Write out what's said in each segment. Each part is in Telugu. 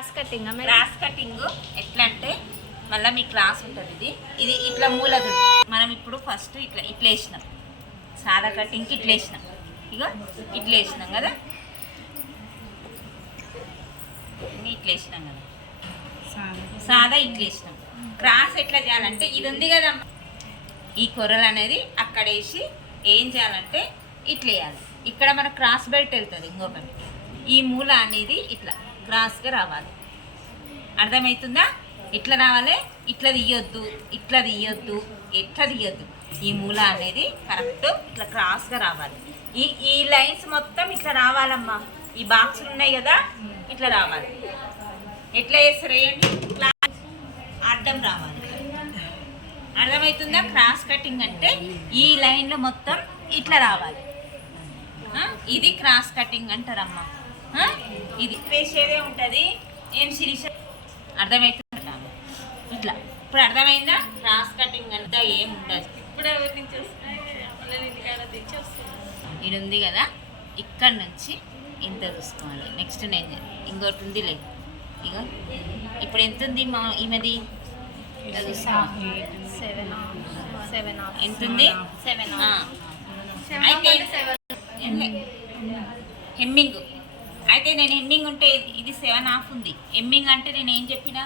క్రాస్ కటింగ్ ఎట్లా అంటే మళ్ళీ మీ క్లాస్ ఉంటుంది. ఇది ఇట్లా మూలదు. మనం ఇప్పుడు ఫస్ట్ ఇట్లా వేసినాం, సాదా కటింగ్కి ఇట్లా వేసినాం, ఇక ఇట్లా వేసినాం కదా, ఇట్లా వేసినాం కదా, సాదా ఇట్లా వేసినాం. క్రాస్ ఎట్లా చేయాలంటే ఇది ఉంది కదా, ఈ కొర్రలు అనేది అక్కడ వేసి ఏం చేయాలంటే ఇట్లా వేయాలి. ఇక్కడ మన క్రాస్ బెల్ట్ వెళ్తుంది ఇంకొకటి, ఈ మూల అనేది ఇట్లా క్రాస్గా రావాలి. అర్థమవుతుందా? ఇట్లా రావాలి, ఇట్లా తీయొద్దు, ఇట్లా తీయొద్దు, ఎట్లా తీయొద్దు. ఈ మూల అనేది కరెక్ట్ ఇట్లా క్రాస్గా రావాలి. ఈ లైన్స్ మొత్తం ఇట్లా రావాలమ్మా. ఈ బాక్సులు ఉన్నాయి కదా, ఇట్లా రావాలి. ఎట్లా చేస్తారు వేయండి, ఇట్లా అడ్డం రావాలి. అర్థమవుతుందా? క్రాస్ కటింగ్ అంటే ఈ లైన్లో మొత్తం ఇట్లా రావాలి. ఇది క్రాస్ కటింగ్ అంటారమ్మా. ఇది వేసేదే ఉంటుంది. ఏం శిరీష అర్థమవుతుందా? ఇట్లా ఇప్పుడు అర్థమైందా? క్రాస్ కటింగ్ అంతా ఏం ఉండదు. ఇది ఉంది కదా, ఇక్కడ నుంచి ఇంత చూసుకోవాలి. నెక్స్ట్ నేను ఇంకోటి ఉంది లేదు, ఇక ఇప్పుడు ఎంత ఉంది ఈమెది ఎంత ఉంది? అయితే హెమ్మింగ్ అయితే నేను హెమ్మింగ్ ఉంటే ఇది 7.5 ఉంది. హెమ్మింగ్ అంటే నేను ఏం చెప్పినా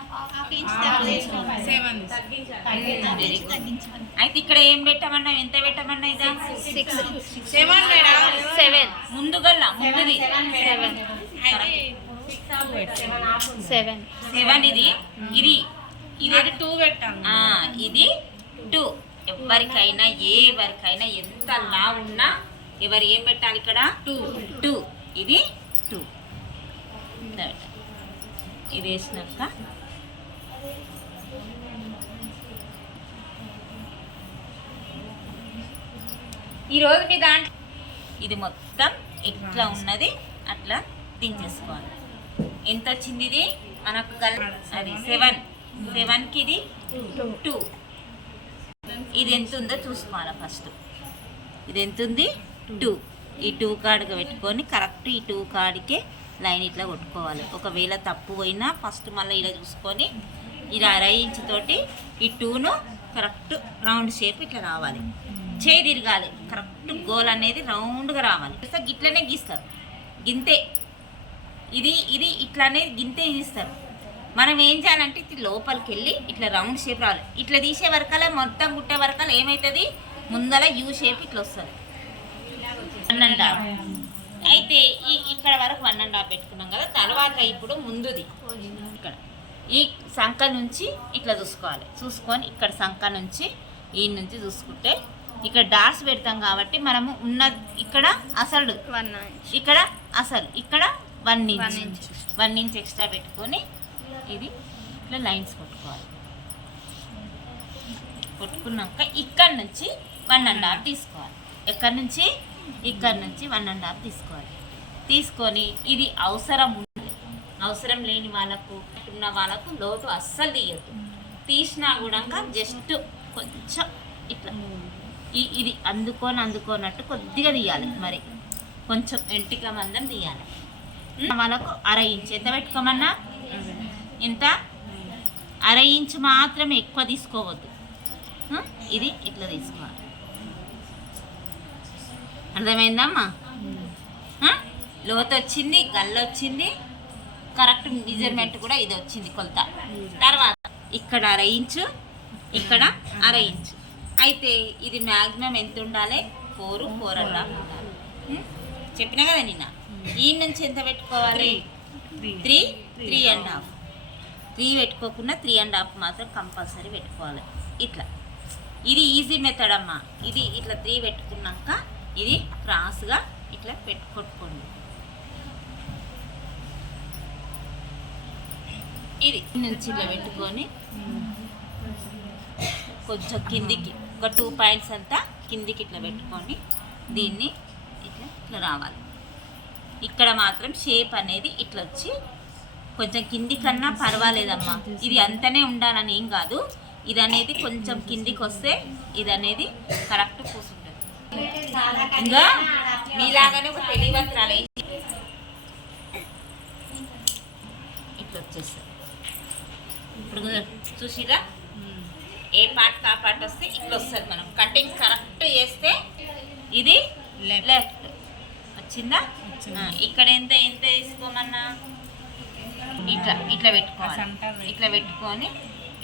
అయితే ఇక్కడ ఏం పెట్టమన్నా, ఎంత పెట్టమన్నా? ఇదా 7 ముందుగల్లా ముందుది 7 ఇది ఇది ఇది 2 పెట్టాను. ఇది 2. ఎవరికైనా ఎంత లా ఉన్నా ఎవరు ఏం పెట్టాలి ఇక్కడ? 2. ఇది 2. ఇది వేసినాక ఈరోజు మీ దాంట్లో ఇది మొత్తం ఎట్లా ఉన్నది అట్లా దించేసుకోవాలి. ఎంత వచ్చింది ఇది మనకు? అది 7కి ఇది 2. ఇది ఎంత ఉందో చూసుకోవాలి ఫస్ట్. ఇది ఎంత ఉంది? 2. ఈ 2 కాడికి పెట్టుకొని కరెక్ట్ ఈ 2 కాడికే లైన్ ఇట్లా కొట్టుకోవాలి. ఒకవేళ తప్పు పోయినా ఫస్ట్ మళ్ళీ ఇలా చూసుకొని ఇలా 1/2 ఇంచ్ తోటి ఈ 2ను కరెక్ట్ రౌండ్ షేప్ ఇట్లా రావాలి. చేయి తిరగాలి, కరెక్ట్ గోల్ అనేది రౌండ్గా రావాలి. గిట్లనే గీస్తారు, గింతే. ఇది ఇట్లానే గింతే గీస్తారు. మనం ఏం చేయాలంటే ఇది లోపలికి వెళ్ళి ఇట్లా రౌండ్ షేప్ రావాలి. ఇట్లా తీసే వరకలే మొత్తం కుట్టే వరకలు ఏమవుతుంది? ముందర యూ షేప్ ఇట్లా వస్తుంది. 1.5. అయితే ఇక్కడ వరకు 1.5 పెట్టుకున్నాం కదా. తర్వాత ఇప్పుడు ముందుది ఇక్కడ ఈ సంఖ నుంచి ఇట్లా చూసుకొని ఇక్కడ సంఖ నుంచి ఈ నుంచి చూసుకుంటే ఇక్కడ డాట్స్ పెడతాం కాబట్టి మనము ఉన్న ఇక్కడ అసలు ఇక్కడ అసలు ఇక్కడ 1 ఇంచ్ ఎక్స్ట్రా పెట్టుకొని ఇది ఇట్లా లైన్స్ కొట్టుకోవాలి. కొట్టుకున్నాక ఇక్కడ నుంచి 1.5 తీసుకోవాలి. ఎక్కడి నుంచి? ఇక్కడ నుంచి 1.5 తీసుకోవాలి. తీసుకొని ఇది అవసరం లేని వాళ్ళకు ఉన్న వాళ్ళకు లోతు అస్సలు తీయద్దు. తీసినా కూడా జస్ట్ కొంచెం ఇట్లా ఇది అందుకోనట్టు కొద్దిగా తీయాలి. మరి కొంచెం ఎంటిక మందం తీయాలి. వాళ్ళకు 1/2 ఇంచ్ ఎంత పెట్టుకోమన్నా? ఇంత 1/2 ఇంచ్ మాత్రమే, ఎక్కువ తీసుకోవద్దు. ఇది ఇట్లా తీసుకోవాలి. అర్థమైందమ్మా? లోతు వచ్చింది, గల్ల వచ్చింది, కరెక్ట్ మెజర్మెంట్ కూడా ఇది వచ్చింది కొలత. తర్వాత ఇక్కడ 1/2 ఇంచు, ఇక్కడ 1/2 ఇంచు. అయితే ఇది మ్యాక్సిమం ఎంత ఉండాలి? 4.5 ఉండాలి. చెప్పినా కదా నిన్న. ఈ నుంచి ఎంత పెట్టుకోవాలి? 3.5. 3 పెట్టుకోకుండా 3.5 మాత్రం కంపల్సరీ పెట్టుకోవాలి. ఇట్లా ఇది ఈజీ మెథడ్ అమ్మా. ఇది ఇట్లా 3 పెట్టుకున్నాక ఇది క్రాస్గా ఇట్లా కొట్టుకోండి. ఇది నుంచి ఇట్లా పెట్టుకొని కొంచెం కిందికి ఒక 2 పాయింట్స్ అంతా కిందికి ఇట్లా పెట్టుకొని దీన్ని ఇట్లా రావాలి. ఇక్కడ మాత్రం షేప్ అనేది ఇట్లా వచ్చి కొంచెం కింది కన్నా పర్వాలేదమ్మా. ఇది అంతనే ఉండాలని ఏం కాదు. ఇది అనేది కొంచెం కిందికి వస్తే ఇది అనేది కరెక్ట్ కూర్చుంటుంది. ఇంకా మీలాగానే ఒక తెలివివంతురాలు ఇట్లా వచ్చేస్తుంది. ఇప్పుడు చూసిరా ఏ పార్ట్ కా పార్ట్ వస్తే ఇట్లా వస్తుంది. మనం కటింగ్ కరెక్ట్ చేస్తే ఇది లెఫ్ట్ వచ్చిందా. ఇక్కడ ఎంత ఎంత తీసుకోమన్నా ఇట్లా ఇట్లా పెట్టుకోవాలి. ఇట్లా పెట్టుకొని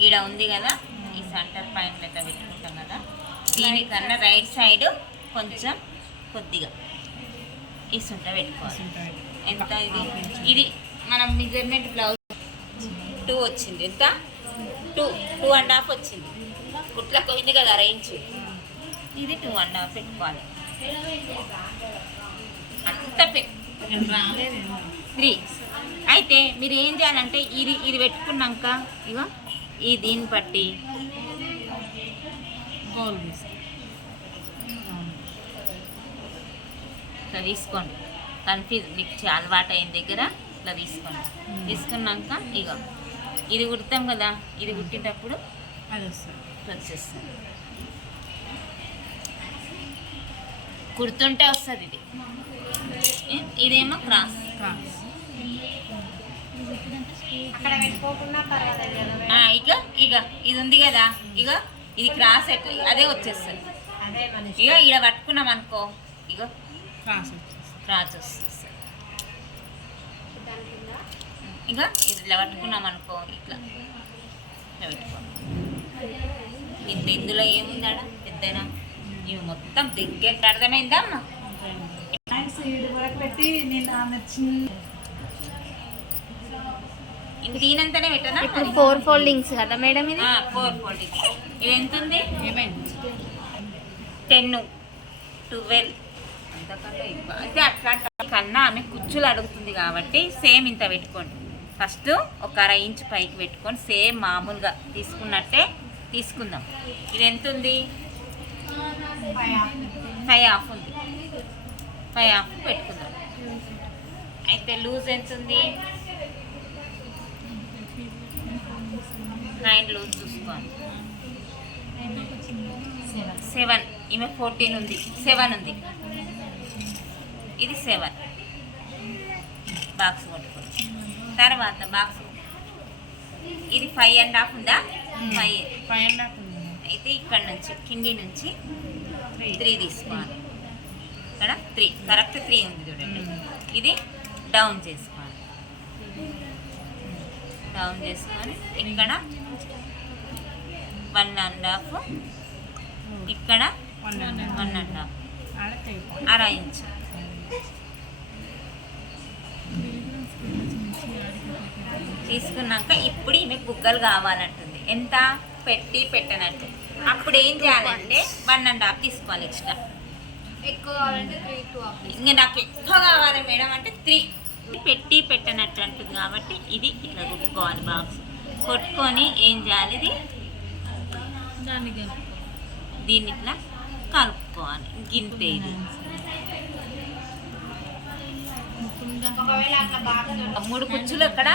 ఈడ ఉంది కదా ఈ సెంటర్ పాయింట్లు ఇట్లా పెట్టుకుంటాం కదా, దీనికన్నా రైట్ సైడ్ కొంచెం కొద్దిగా ఇసుంట పెట్టుకోవాలి. ఎంత ఇది ఇది మనం మెజర్మెంట్ బ్లౌజ్ 2 వచ్చింది. ఎంత 2.5 వచ్చింది. కుట్లకు పోయింది కదా రేంజ్, ఇది 2.5 పెట్టుకోవాలి. అంత 3. అయితే మీరు ఏం చేయాలంటే ఇది పెట్టుకున్నాక ఇగో ఈ దీన్ని బట్టి ఇట్లా తీసుకోండి. కన్ఫ్యూజ్ మీకు అలవాటు అయిన దగ్గర ఇట్లా తీసుకోండి. తీసుకున్నాక ఇగో ఇది కుడతాం కదా, ఇది కుట్టేటప్పుడు అది వచ్చేస్తుంది. కుడుతుంటే వస్తుంది ఇది. ఇదేమో క్రాస్. ఇక ఇక ఇది ఉంది కదా, ఇక ఇది క్రాస్ ఎట్లా అదే వచ్చేస్తుంది. ఇక ఈడ పట్టుకున్నాం అనుకో, ఇక క్రాస్ వస్తుంది. ఇక ఇది ఇలా పట్టుకున్నాం అనుకో, ఇట్లా పెట్టుకోండి. ఇందులో ఏముందాడ పెద్దనా, ఇవి మొత్తం దగ్గర అర్థమైందా అమ్మా? ఇది దీనంతనే పెట్టనా? 4 ఫోల్డింగ్స్ కదా మేడం ఇది? 4 ఫోల్డింగ్స్. ఇది ఎంత ఉంది? 10, 12 అంతకంటే ఎక్కువ. అయితే అట్లాంటి కన్నా ఆమె కుచ్చులు అడుగుతుంది కాబట్టి సేమ్ ఇంత పెట్టుకోండి. ఫస్ట్ ఒక 1/2 ఇంచ్ పైకి పెట్టుకొని సేమ్ మామూలుగా తీసుకున్నట్టే తీసుకుందాం. ఇది ఎంత ఉంది? 5.5 ఉంది. 5.5 పెట్టుకుందాం. అయితే లూజ్ ఎంత ఉంది? 9 లూజ్ చూసుకోండి. 7. ఈమె 14 ఉంది, 7 ఉంది. ఇది 7 బాక్స్ కొట్టుకోండి. తర్వాత బాక్స్ ఇది 5.5 ఉందా? 5.5 అయితే ఇక్కడ నుంచి కింది నుంచి 3 తీసుకోవాలి. ఇక్కడ 3 కరెక్ట్ 3 ఉంది చూడండి. ఇది డౌన్ చేసుకోవాలి. డౌన్ చేసుకొని ఇక్కడ 1.5, ఇక్కడ 1.5, 1/2 ఇంచ్. తీసుకున్నాక ఇప్పుడు ఈమె బుగ్గలు కావాలంటుంది. ఎంత పెట్టనట్టు. అప్పుడు ఏం చేయాలంటే 1.5 తీసుకోవాలి ఎక్స్ట్రా. ఎక్కువ కావాలంటే 3 ఇంకా నాకు ఎక్కువ కావాలి మేడం అంటే 3 పెట్టనట్టు అంటుంది కాబట్టి ఇది ఇట్లా కొట్టుకోవాలి. బాక్స్ కొట్టుకొని ఏం చేయాలి, ఇది దీన్ని ఇట్లా కలుపుకోవాలి. గింతే ఇది. 3 కుచ్చులు ఇక్కడ,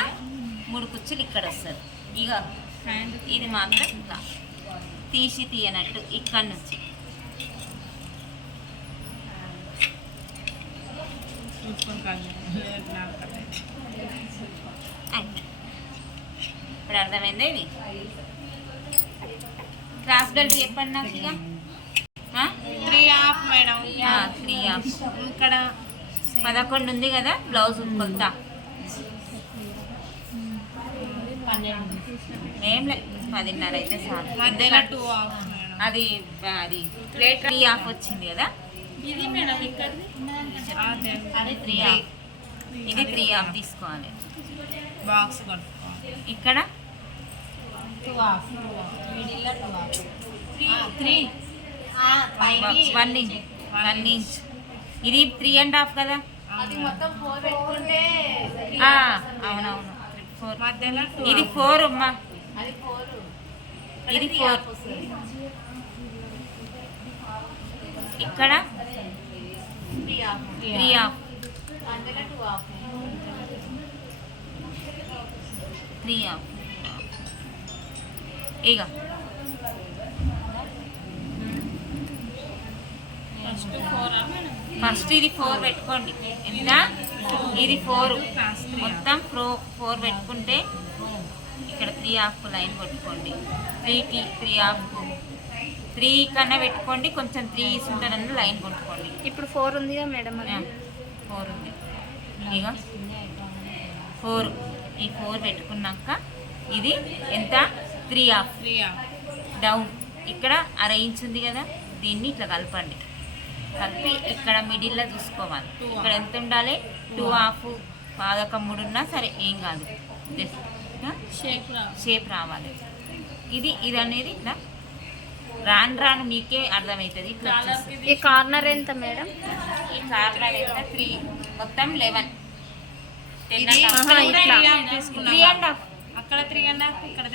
3 కుచ్చులు ఇక్కడ వస్తుంది. ఇక ఇది మాత్రం ఇట్లా తీయనట్టు ఇక్కడ నుంచి ఇప్పుడు అర్థమైందా? ఇది క్రాస్ బెల్ట్ చెప్పండి నాకు. ఇక 3.5 మేడం. 3.5. ఇక్కడ 11 ఉంది కదా బ్లౌజ్ కొలత. ఏం లేదు 10.5 అయితే చాలు. అది ప్లేట్ 3.5 వచ్చింది కదా. ఇది మేడం ఇక్కడ 3.5. ఇది 3.5 తీసుకోవాలి. బాక్స్ ఇక్కడ 1 ఇంచ్. ఇది 3.5 కదా. అవునవును 4. ఇది 4 అమ్మా. ఇది 4. ఇక్కడ 3.5. 3.5. ఇక ఫస్ట్ ఇది 4 పెట్టుకోండి. ఎంత? ఇది 4. మొత్తం 4 పెట్టుకుంటే ఇక్కడ 3/2 లైన్ కొట్టుకోండి. 3కి 3/2 3 కన్నా పెట్టుకోండి. కొంచెం 3 ఉంటుందని లైన్ కొట్టుకోండి. ఇప్పుడు 4 ఉందిగా మేడం అది 4 ఉంది. ఇక 4 ఈ 4 పెట్టుకున్నాక ఇది ఎంత? 3/2 డౌన్. ఇక్కడ 1/2 ఇంచ్ ఉంది కదా, దీన్ని ఇట్లా కలపండి. కలిపి ఇక్కడ మిడిల్లో చూసుకోవాలి. ఇక్కడ ఎంత ఉండాలి? 2/2 పాదకం 3 ఉన్నా సరే ఏం కాదు, షేప్ రావాలి. ఇది అనేది ఇట్లా రాను మీకే అర్థమవుతుంది. ఇట్లా ఈ కార్నర్ ఎంత మేడం? ఈ కార్నర్ ఎంత? 3 మొత్తం 11. 10 ఇట్లా 3.5 అక్కడ 3.5 ఇక్కడ